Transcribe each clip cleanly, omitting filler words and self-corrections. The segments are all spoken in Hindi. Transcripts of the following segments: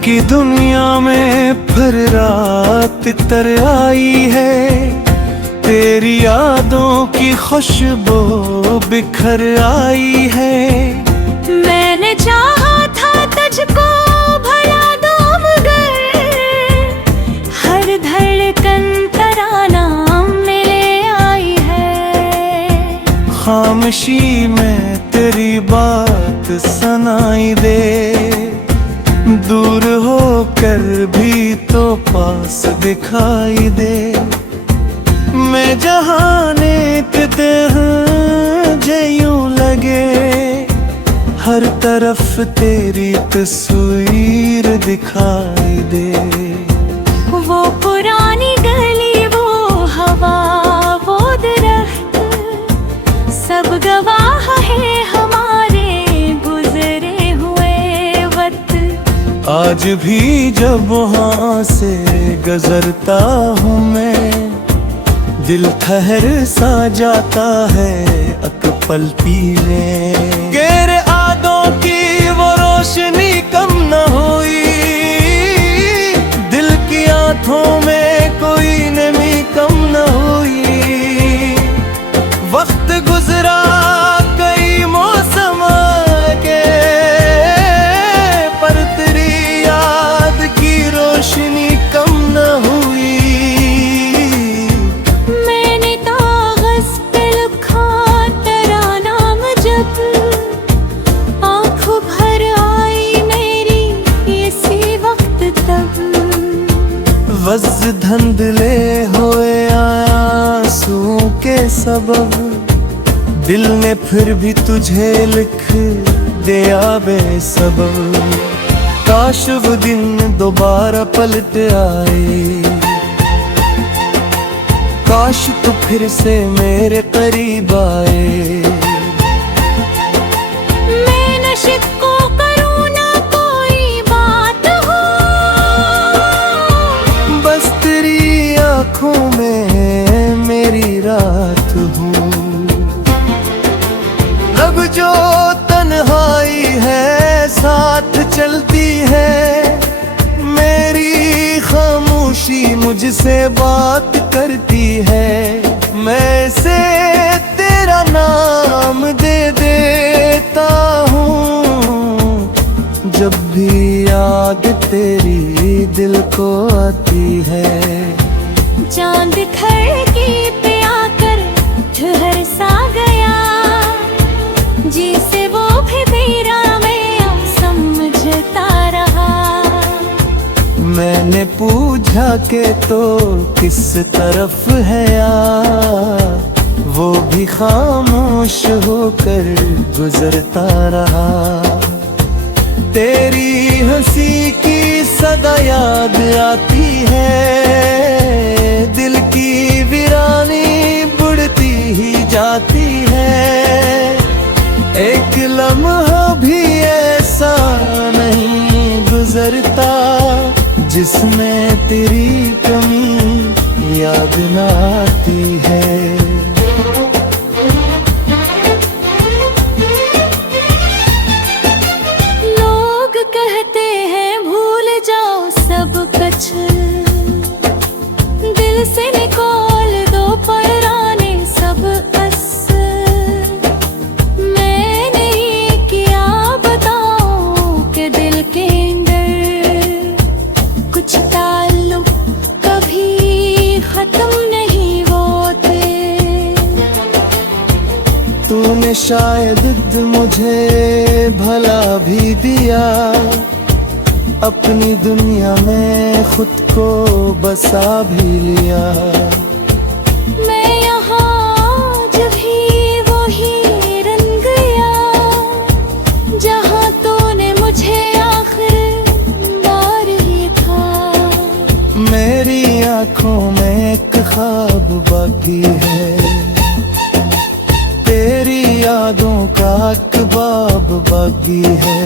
की दुनिया में फिर रात तर आई है, तेरी यादों की खुशबू बिखर आई है। मैंने चाहा था तुझको भला दो मगर हर धड़कन तराना मिले आई है। खामोशी में तेरी बात सुनाई दे, दूर होकर भी तो पास दिखाई दे। मैं जहाने ते जे यूं लगे, हर तरफ तेरी तस्वीर दिखाई दे। वो पुरानी गली, वो हवा, वो दरख्त, सब गवाह है हमारे गुजरे हुए वक्त। आज भी जब वहाँ से गुजरता हूँ मैं, दिल ठहर सा जाता है अकपलती में। गैर आदों की वो रोशनी कम न हुई, दिल की आंखों में कोई नमी कम न हुई। वक्त गुजरा कई मौसम के, पर तेरी याद की रोशनी कम न हुई। वज़ धंधले होए आंसू के सबब, दिल ने फिर भी तुझे लिख दिया बेसबब। काश वो दिन दोबारा पलट आए, काश तू फिर से मेरे करीब आए। आँखों में मेरी रात हूँ, अब जो तन्हाई है साथ चलती है। मेरी खामोशी मुझसे बात करती है, मैं से तेरा नाम दे देता हूँ। जब भी याद तेरी दिल को आती है, चांद खिड़की पे आकर ठहर सा गया, जिसे वो भी तेरा मैं अब समझता रहा। मैंने पूछा के तो किस तरफ है यार, वो भी खामोश होकर गुजरता रहा। तेरी हंसी की सदा याद आती है, दिल की वीरानी बुढ़ती ही जाती है। एक लम्हा भी ऐसा नहीं गुजरता, जिसमें तेरी कमी याद न आती है। कहते हैं भूल जाओ सब कुछ, दिल से निकाल दो पुराने सब असर। मैंने ये किया बताओ कि दिल के अंदर कुछ ताल्लुक कभी खत्म नहीं होते। तूने शायद मुझे भला भी दिया, अपनी दुनिया में खुद को बसा भी लिया। मैं यहाँ जब ही वही रन गया, जहाँ तूने मुझे आखिर बार ही था। मेरी आँखों में एक ख्वाब बाकी है, तेरी यादों का कबाब बाकी है।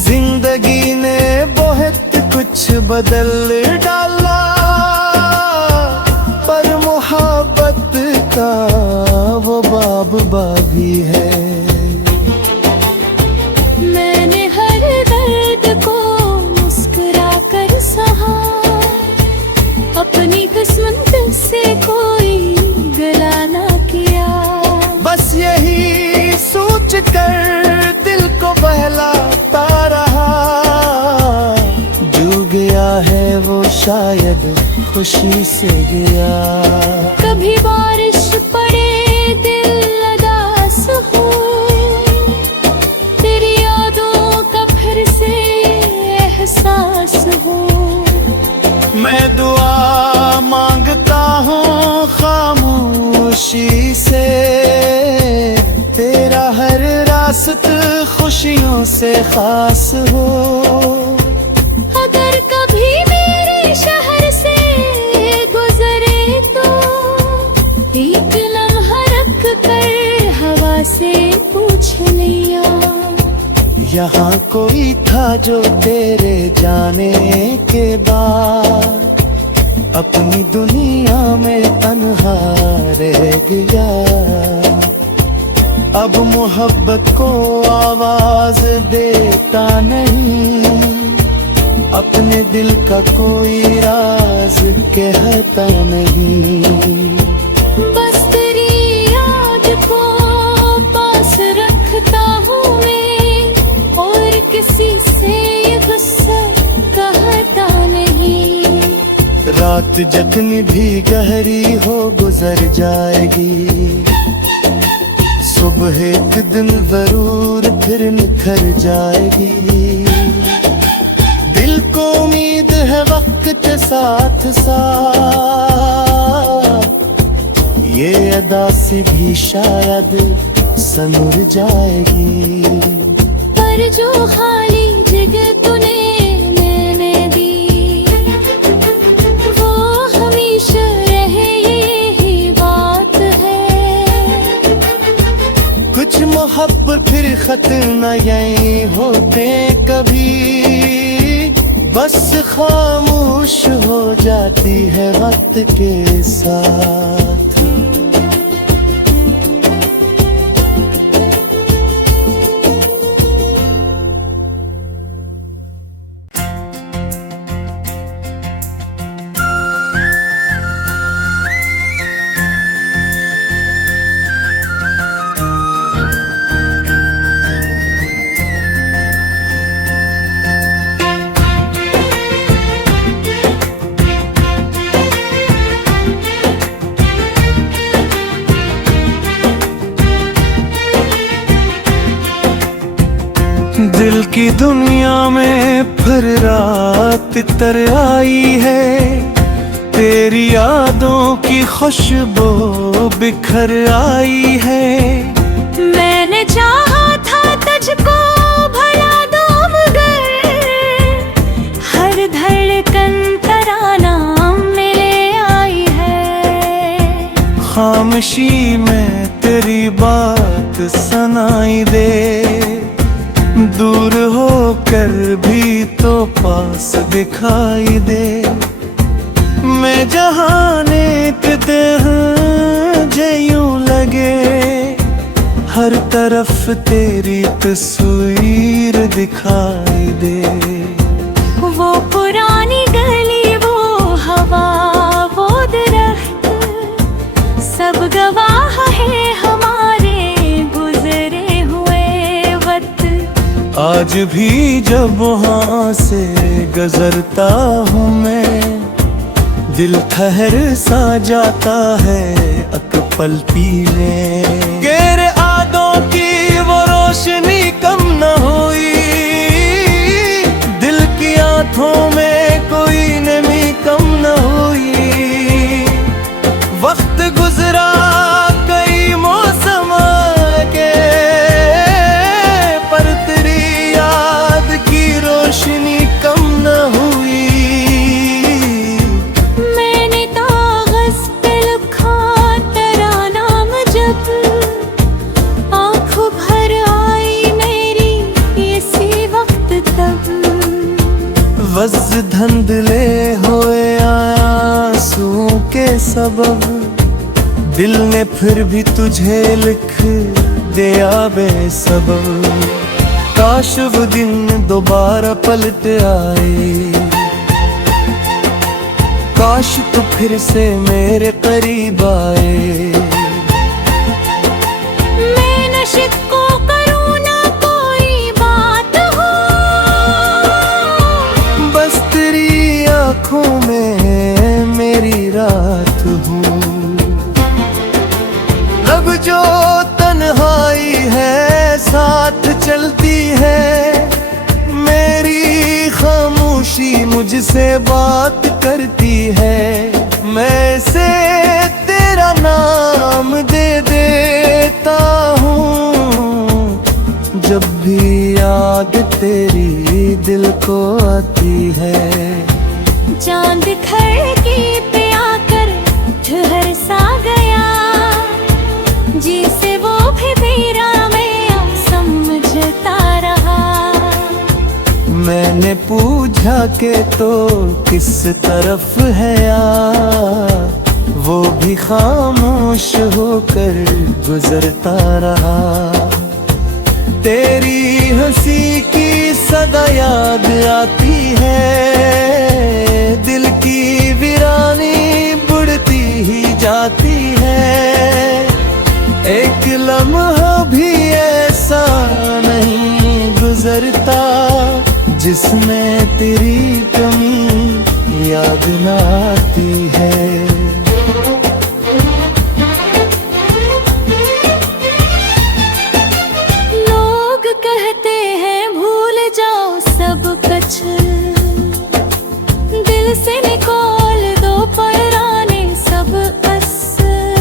जिंदगी ने बहुत कुछ बदल डाला, पर मोहब्बत का वो बाब बागी है। मैंने हर दर्द को गया है वो शायद खुशी से गया। कभी बारिश पड़े दिल उदास हो, तेरी यादों का फिर से एहसास हो। मैं दुआ मांगता हूँ खामोशी से, तेरा हर रास्त खुशियों से खास हो। अगर कभी मेरे शहर से गुजरे तो एक लम्हा रख कर हवा से पूछ लिया। यहाँ कोई था जो तेरे जाने के बाद अपनी दुनिया में तन्हा रह गया। अब मोहब्बत को आवाज देता नहीं, अपने दिल का कोई राज कहता नहीं। बस तेरी याद को पास रखता हूँ मैं, और किसी से ये गुस्सा कहता नहीं। रात जख्म भी गहरी हो गुजर जाएगी, सुबह एक दिन जरूर फिर निखर जाएगी। दिल को उम्मीद है वक्त के साथ साथ, ये अदा से भी शायद संवर जाएगी। पर जो खाली जगह तूने मैंने दी, वो हमेशा रहे यही बात है। कुछ मोहब्बत फिर खत्म यही होते कभी, बस खामोश हो जाती है वक्त के साथ। दिल की दुनिया में फिर रात तर आई है, तेरी यादों की खुशबू बिखर आई है। मैंने चाहा था तुझको भला दो मगर, हर धड़कन तराना मिले आई है। खामोशी में तेरी बात सुनाई दे, दूर होकर भी तो पास दिखाई दे। मैं जहाने किते जे यूं लगे, हर तरफ तेरी तस्वीर दिखाई दे। वो पुरानी गली, वो हवा, वो दरख्त, सब गवाह है हमारे गुजरे हुए वक्त। आज भी जब वहाँ से गुजरता हूँ मैं, दिल ठहर सा जाता है अकपलती में। गैर आदों की वो रोशनी कम न हुई, दिल की आंखों में कोई नमी कम न हुई। वक्त गुजरा कई मौसम के, पर तेरी याद की रोशनी कम न हुई। मैंने कागज पे लिखा तेरा नाम जब, आंखों भर आई मेरी इसी वक्त तब। वज़ धंधले हुए आंसू के सबब, दिल ने फिर भी तुझे लिख दिया बेसबब। काश वो दिन दोबारा पलट आए, काश तू फिर से मेरे करीब आए। मैं नशिक को करूँ ना कोई बात हो, बस तेरी आँखों में मेरी रात हूँ। अब जो तन्हाई है साथ चलती है, मेरी खामोशी मुझसे बात करती है। मैं से तेरा नाम दे देता हूँ, जब भी याद तेरी दिल को आती है। चांद खिड़की पे आकर ठहर सा गया, जिसे वो भी मेरा मैं समझता रहा। मैंने पूछा के तो किस तरफ है यार, वो भी खामोश होकर गुजरता रहा। तेरी हंसी की सदा याद आती है, दिल की वीरानी बुढ़ती ही जाती है। एक लम्हा भी ऐसा नहीं गुजरता, जिसमें तेरी कमी याद न आती है। लोग कहते हैं भूल जाओ सब कुछ, दिल से निकाल दो पुराने सब असर।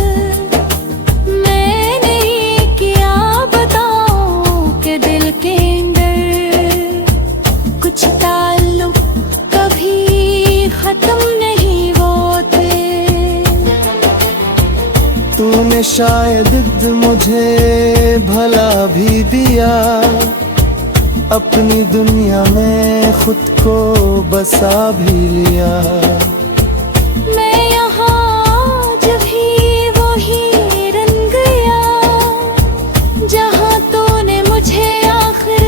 मैंने ये किया बताओ कि दिल के अंदर कुछ ताल्लुक कभी खत्म नहीं होते। तूने शायद मुझे भला भी दिया, अपनी दुनिया में खुद को बसा भी लिया। मैं यहाँ जब ही वही रन गया, जहाँ तूने मुझे आखिर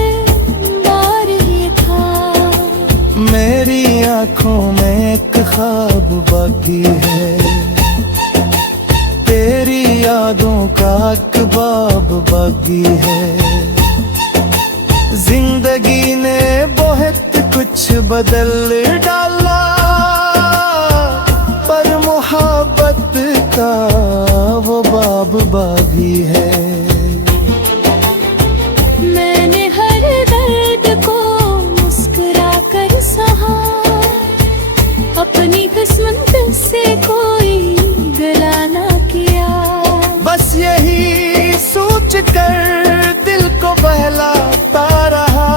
बार ही था। मेरी आंखों में एक ख्वाब बाकी है, तेरी यादों का कबाब बाकी है। जिंदगी ने बहुत कुछ बदल डाला, पर मोहब्बत का वो बाब बागी है। मैंने हर दर्द को मुस्कुरा कर सहा, अपनी किस्मत से कोई गला ना किया। बस यही सोच कर दिल को बहलाता रहा,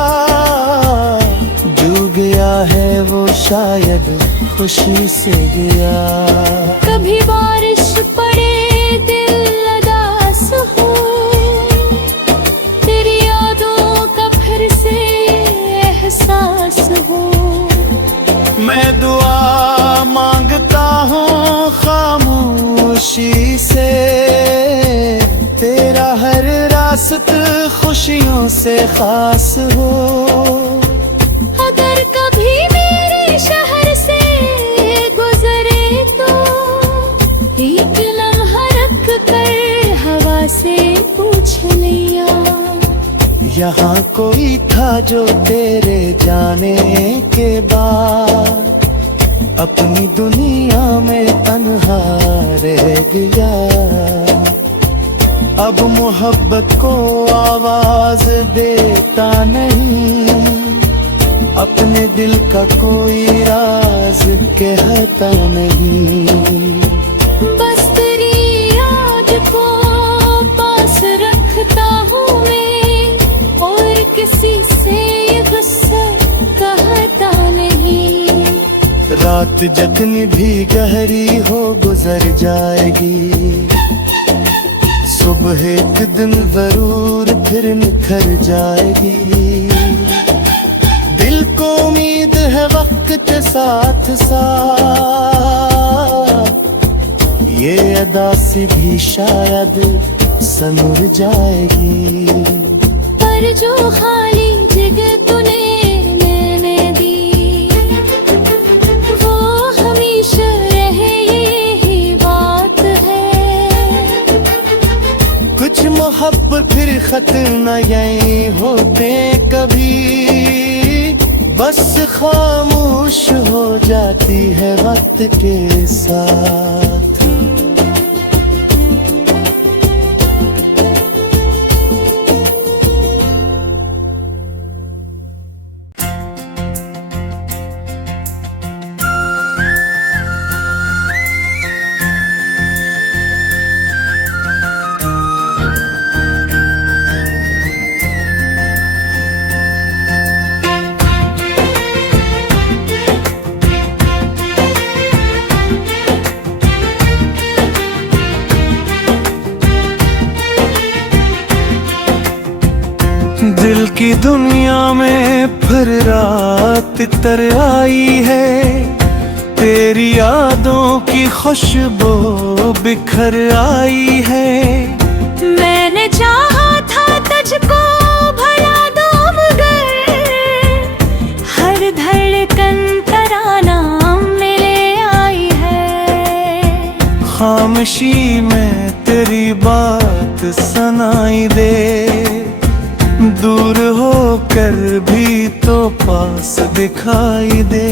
जो गया है वो शायद खुशी से गया। कभी बारिश पड़े दिल उदास हो, तेरी यादों का फिर से एहसास हो। मैं दुआ मांगता हूँ खामोशी से, तेरा हर रास्त खुशियों से खास हो। अगर कभी मेरे शहर से गुजरे तो एक लम्हा रख कर हवा से पूछ लिया, यहाँ कोई था जो तेरे जाने के बाद अपनी दुनिया में तन्हा रह गया। अब मोहब्बत को आवाज देता नहीं, अपने दिल का कोई राज कहता नहीं। बस तेरी याद को पास रखता हूँ मैं, और किसी से ये गुस्सा कहता नहीं। रात जितनी भी गहरी हो गुजर जाएगी, सुबह एक दिन जरूर फिर निखर जाएगी। दिल को उम्मीद है वक्त के साथ साथ, ये अदा से भी शायद संवर जाएगी। पर जो खाली जगह तूने मैंने दी, वो हमेशा रहे यही बात है। कुछ मोहब्बत फिर खत्म न यही होते कभी, बस खामोश हो जाती है वक्त के साथ। दिल की दुनिया में फिर रात तर आई है, तेरी यादों की खुशबू बिखर आई है। मैंने चाहा था तुझको भला दो मगर हर धड़कन तराना मिले आई है। खामोशी में तेरी बात सुनाई दे, दूर होकर भी तो पास दिखाई दे।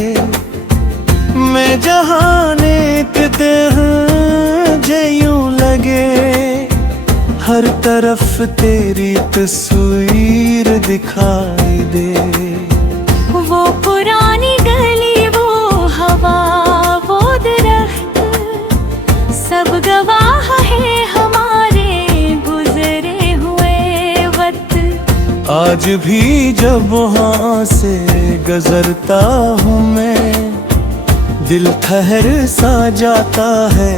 मैं जहाने किते जे यूं लगे, हर तरफ तेरी तस्वीर दिखाई दे। वो पुरानी गली, वो हवा, वो दरख्त, सब गवाह है हमारे गुजरे हुए वक्त। आज भी जब वहाँ से गुजरता हूँ मैं, दिल ठहर सा जाता है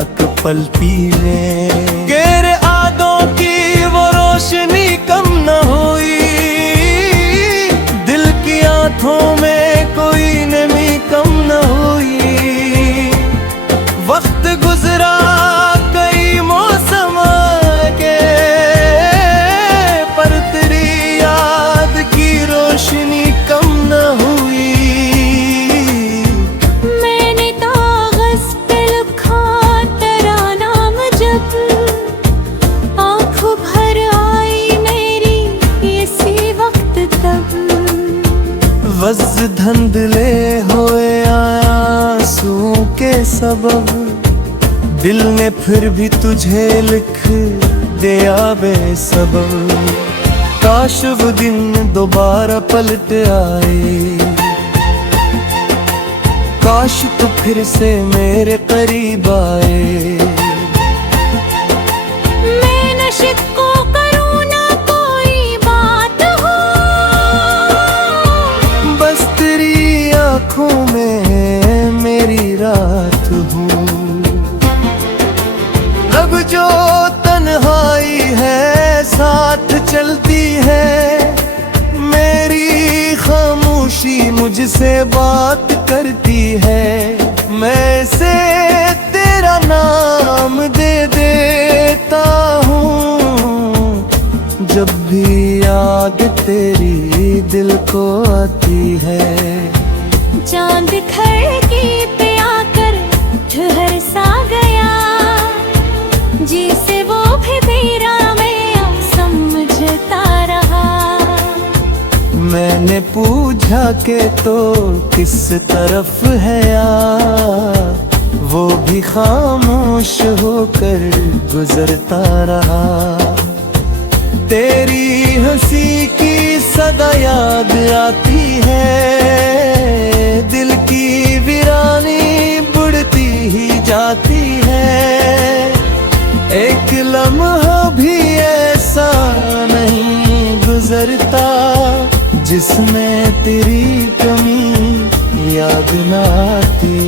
अकपलती में। गैर आदों की वो रोशनी कम न हुई, दिल की आंखों में कोई नमी कम न हुई। वक्त गुजरा कई मौसम के, पर तेरी याद की रोशनी कम न हुई। मैंने कागज पे लिखा तेरा नाम जब आँखों भर आई मेरी इसी वक्त तब। वज़ धंधले हुए आंसू के सबब, दिल ने फिर भी तुझे लिख दिया बेसबब। काश वो दिन दोबारा पलट आए, काश तू फिर से मेरे करीब आए। मैं नशिक को करूँ ना कोई बात हो, बस तेरी आँखों में मेरी रात हूँ। अब जो तन्हाई है साथ चलती है, मेरी खामोशी मुझसे बात करती है। मैं से तेरा नाम दे देता हूँ, जब भी याद तेरी दिल को आती है। चांद खिड़की पे आकर ठहर सा गया, जिसे वो भी तेरा मैं समझता रहा। मैंने पूछा के तो किस तरफ है यार, वो भी खामोश होकर गुजरता रहा। तेरी हंसी की सदा याद आती है, दिल की वीरानी बुढ़ती ही जाती है। एक लम्हा भी ऐसा नहीं गुजरता, जिसमें तेरी कमी याद ना आती।